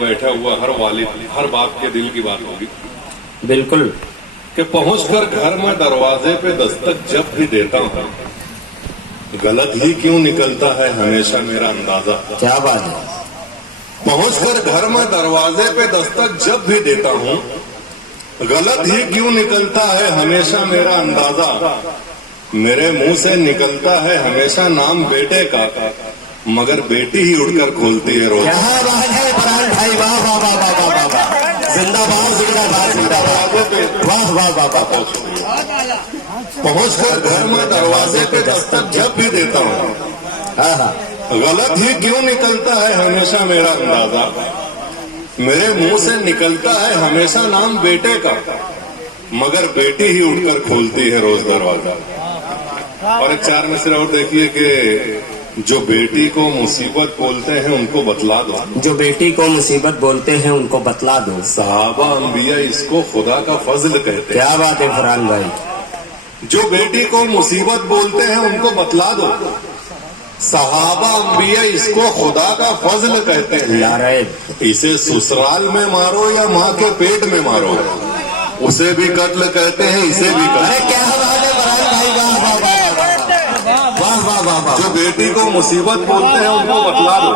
बैठा हुआ हर वालिद, हर बाप के दिल की बात होगी बिल्कुल कि पहुंचकर घर में दरवाजे पे दस्तक जब भी देता हूँ, गलत ही क्यों निकलता है हमेशा मेरा अंदाजा। क्या बात है। पहुंचकर घर में दरवाजे पे दस्तक जब भी देता हूँ, गलत ही क्यों निकलता है हमेशा मेरा अंदाजा। मेरे मुंह से निकलता है हमेशा नाम बेटे का, मगर बेटी ही उठकर खोलती है रोज। क्या बात है फरहान भाई, वाह वाह वाह वाह वाह वाह, जिंदाबाद जिंदाबाद जिंदाबाद, वाह वाह वाह वाह। पहुंचकर घर में दरवाजे पे दस्तक जब भी देता हूँ, गलत ही क्यों निकलता है हमेशा मेरा अंदाजा। मेरे मुंह से निकलता है हमेशा नाम बेटे का, मगर बेटी ही उठकर खोलती है रोज दरवाजा। और एक 4 मिसरे और देखिए कि जो बेटी को मुसीबत बोलते हैं उनको बतला दो, जो बेटी को मुसीबत बोलते हैं उनको बतला दो। सहाबा अंबिया इसको खुदा का फजल कहते हैं। क्या बात है फरहान भाई। जो बेटी को मुसीबत बोलते हैं उनको बतला दो, सहाबा अंबिया इसको खुदा का फजल कहते हैं। इसे ससुराल में मारो या माँ के पेट में मारो, उसे भी कत्ल कहते हैं, इसे भी कत्ल। क्या बात है फरहान भाई, वाह वाह वाह वाह वाह वाह। जो बेटी को मुसीबत बोलते हैं उनको बतला दो,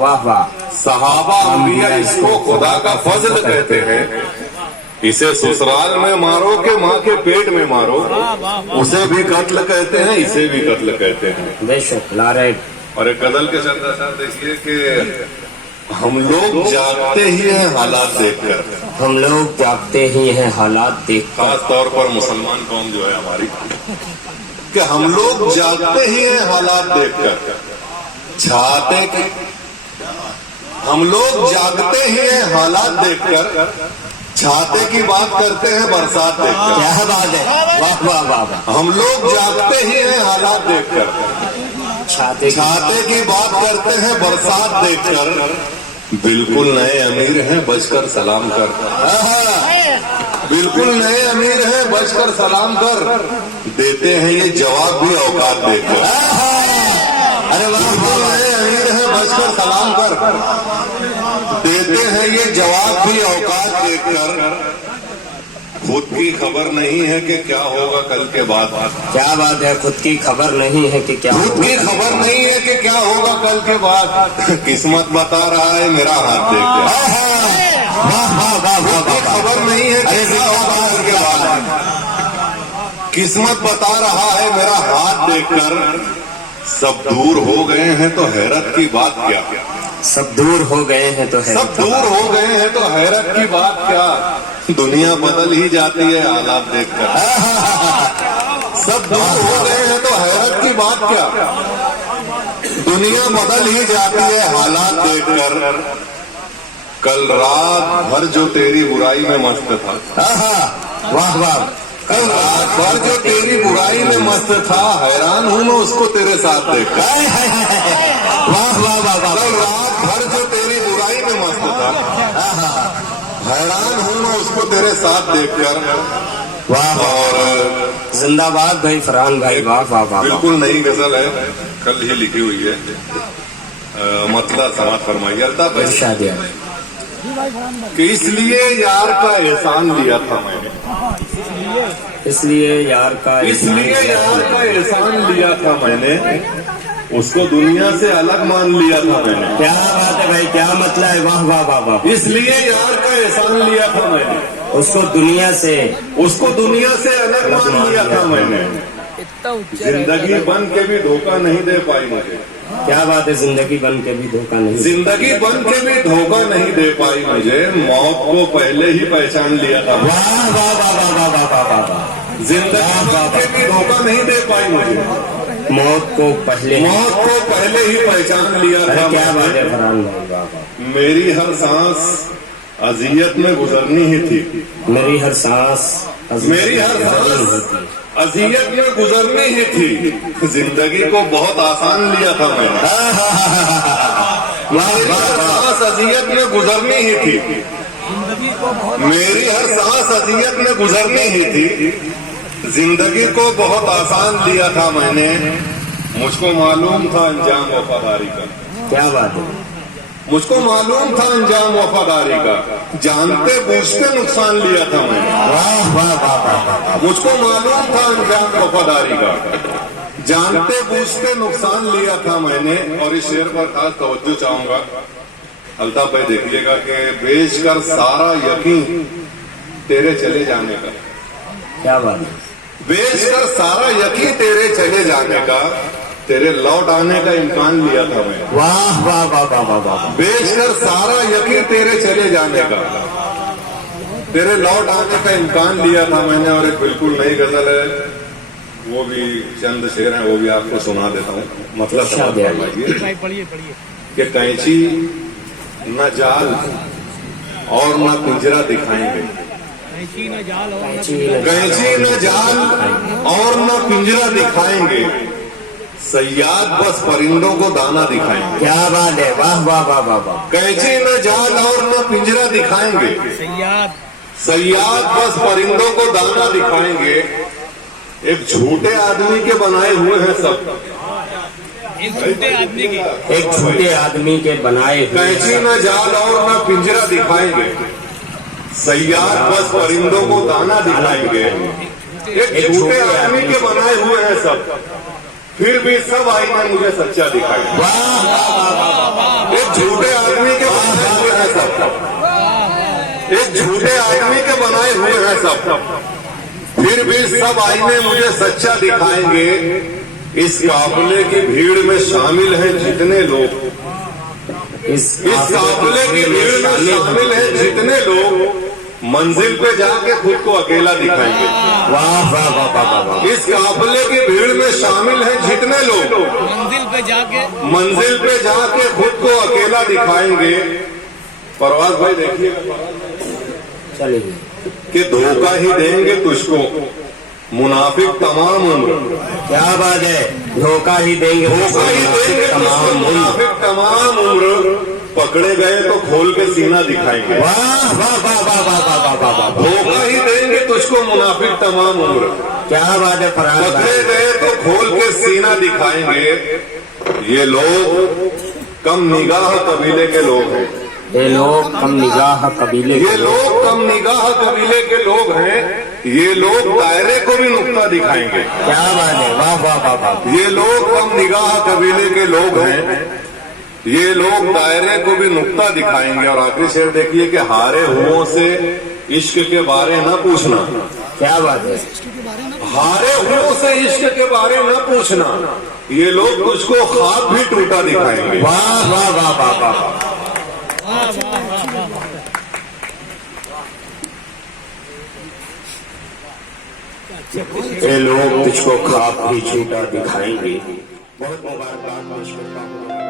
वाह वाह। सहाबा अंबिया इसको खुदा का फजल कहते हैं। इसे ससुराल में मारो के माँ के पेट में मारो, उसे भी कत्ल कहते हैं, इसे भी कत्ल कहते हैं। बेशक लारे। और एक गजल के शब्द देखिए कि हम लोग जागते ही हैं हालात देखकर, हम लोग जागते ही हैं हालात देखकर। खास तौर पर मुसलमान कौम जो है हमारी, कि हम लोग जागते ही हैं हालात देखकर, चाहते कि हम लोग जागते ही हैं हालात देखकर, छाते की बात करते हैं बरसात देखकर। क्या बात है, वाह वाह वाह वाह। हम लोग जागते ही हैं हालात देखकर, छाते की बात करते हैं बरसात देखकर। बिल्कुल नए अमीर हैं बचकर सलाम कर, बिल्कुल नए अमीर हैं बचकर सलाम कर, देते हैं ये जवाब भी औकात देखकर। अरे बिल्कुल नए अमीर हैं बचकर सलाम कर, देते हैं ये जवाब भी औकात देखकर। खुद की खबर नहीं है कि क्या होगा कल के बाद। क्या बात है, खुद की खबर नहीं है कि क्या, खुद की खबर नहीं है कि क्या होगा कल के बाद, किस्मत बता रहा है मेरा हाथ देख के। खुद की खबर नहीं है कि क्या होगा कल के बाद, किस्मत बता रहा है मेरा हाथ देखकर। सब दूर हो गए हैं तो हैरत की बात क्या, सब दूर हो गए हैं तो है, सब दूर हो गए हैं तो हैरत की बात क्या। दुनिया बदल ही जाती है हालात देखकर। सब दूर हो गए हैं तो हैरत की बात क्या, दुनिया बदल ही जाती है हालात देखकर। कल रात भर जो तेरी बुराई में मस्त था, वाह वाह। कल रात भर जो तेरी बुराई में मस्त था, हैरान हूँ मैं उसको तेरे साथ देखकर। वाह वाह वाह वाह। कल रात भर जो तेरी बुराई में मस्त था, हैरान हूँ मैं उसको तेरे साथ देखकर। वाह। और जिंदाबाद भाई फरहान भाई, वाह वाह वाह। बिल्कुल नई गजल है, कल ही लिखी हुई है। मतलब समाज फरमाइए अल्ताफ भाई कि इसलिए यार का एहसान लिया था मैंने, इसलिए यार का एहसान लिया था मैंने, उसको दुनिया से अलग मान लिया था मैंने। क्या बात है भाई, क्या मतलब है, वाह वाह वाह वाह। इसलिए यार का एहसान लिया था मैंने, उसको दुनिया से अलग मान लिया था मैंने। जिंदगी बन के भी धोखा नहीं दे पाई मुझे। क्या बात है, जिंदगी बन के भी धोखा नहीं, जिंदगी बन के भी धोखा नहीं दे पाई मुझे, मौत को पहले ही पहचान लिया था। वाह वाह वाह वाह वाह वाह वाह। जिंदगी बन के भी धोखा नहीं दे पाई मुझे, मौत को पहले ही पहचान लिया था। क्या बात है फरहान भाई, वाह वाह। मेरी हर सांस अजियत में गुजरनी ही थी, मेरी हर सांस अजियत में गुजरनी ही थी, जिंदगी को बहुत आसान लिया था मैंने। मेरी हर सांस अजियत में गुजरनी ही थी, मेरी हर सांस अजियत में गुजरनी ही थी, जिंदगी को बहुत आसान लिया था मैंने। मुझको मालूम था अंजाम वफादारी का। क्या बात है। मुझको मालूम था अंजाम वफादारी का, जानते बूझते नुकसान लिया था मैंने। वाह वाह वाह वाह वाह। मुझको मालूम था अंजाम वफादारी का, जानते बूझते नुकसान लिया था मैंने। और इस शेर पर खास तवज्जो चाहूंगा, अल्ताफ भाई देखिएगा कि बेच कर सारा यकीन तेरे चले जाने का, क्या बात है। बेच कर सारा यकीन तेरे चले जाने का, तेरे लौट आने का इम्कान लिया था मैंने। वाह वाह वाह वाह वाह वाह। बेच कर सारा यकीन तेरे चले जाने का, तेरे लौट आने का इम्कान लिया था मैंने। और एक बिल्कुल नई गजल है, वो भी चंद शेर हैं, वो भी आपको सुना देता हूँ, मतलब समझ पाइए कि कैंची न जाल और न पिंजरा दिखाएंगे, कैंची न जाल और न पिंजरा दिखाएंगे, सयाद बस परिंदों को दाना दिखाएंगे। क्या बात है, वाह वाह वाह वाह वाह। कैंची न जाल और न पिंजरा दिखाएंगे, सयाद बस परिंदों को दाना दिखाएंगे। एक झूठे आदमी के बनाए हुए हैं सब, एक झूठे आदमी के बनाए हुए। कैंची न जाल और न पिंजरा दिखाएंगे, सयाद बस परिंदों को दाना दिखाएंगे। एक झूठे आदमी के बनाए हुए हैं सब, फिर भी सब आईने मुझे सच्चा दिखाएंगे। वाह वाह वाह वाह। एक झूठे आदमी के बनाए हुए हैं सब, एक झूठे आदमी के बनाए हुए हैं सब, फिर भी सब आईने मुझे सच्चा दिखाएंगे। इस काफिले की भीड़ में शामिल हैं जितने लोग, इस काफिले की भीड़ में शामिल हैं जितने लोग, मंजिल पे जाके खुद को अकेला दिखाएंगे। वाह वाह वाह वाह वाह। इस काफिले की भीड़ में शामिल हैं जितने लोग, मंजिल पे जाके खुद को अकेला दिखाएंगे। परवाज भाई देखिए, चलिए कि धोखा ही देंगे तुझको मुनाफिक तमाम उम्र। क्या बात है, धोखा ही देंगे, धोखा ही देंगे तुझको मुनाफिक तमाम उम्र, पकड़े गए तो खोल के सीना दिखाएंगे। वाह वाह वाह वाह वाह वाह वाह वाह वाह। धोखा ही देंगे तुझको मुनाफिक तमाम उम्र, क्या बात है फरहाद भाई। पकड़े गए तो खोल के सीना दिखाएंगे। ये लोग कम निगाह कबीले के लोग हैं, ये लोग कम निगाह कबीले ये के लोग कम निगाह कबीले के लोग हैं। ये लोग दायरे को भी नुक्ता दिखाएंगे। क्या बात है, वाह वाह वाह वाह। ये लोग कम निगाह कबीले के लोग हैं, ये लोग दायरे को भी नुक्ता दिखाएंगे। और आखिरी शेर देखिए कि हारे हुओं से इश्क के बारे न पूछना। क्या बात है, हारे हुओं से इश्क के बारे न पूछना, ये लोग तुझको ख्वाब भी टूटा दिखाएंगे। वाह वाह वाह वाह वाह। ये लोग तुझको ख्वाब भी झूठा दिखाएंगे। बहुत मुबारकबाद पेश करता हूँ।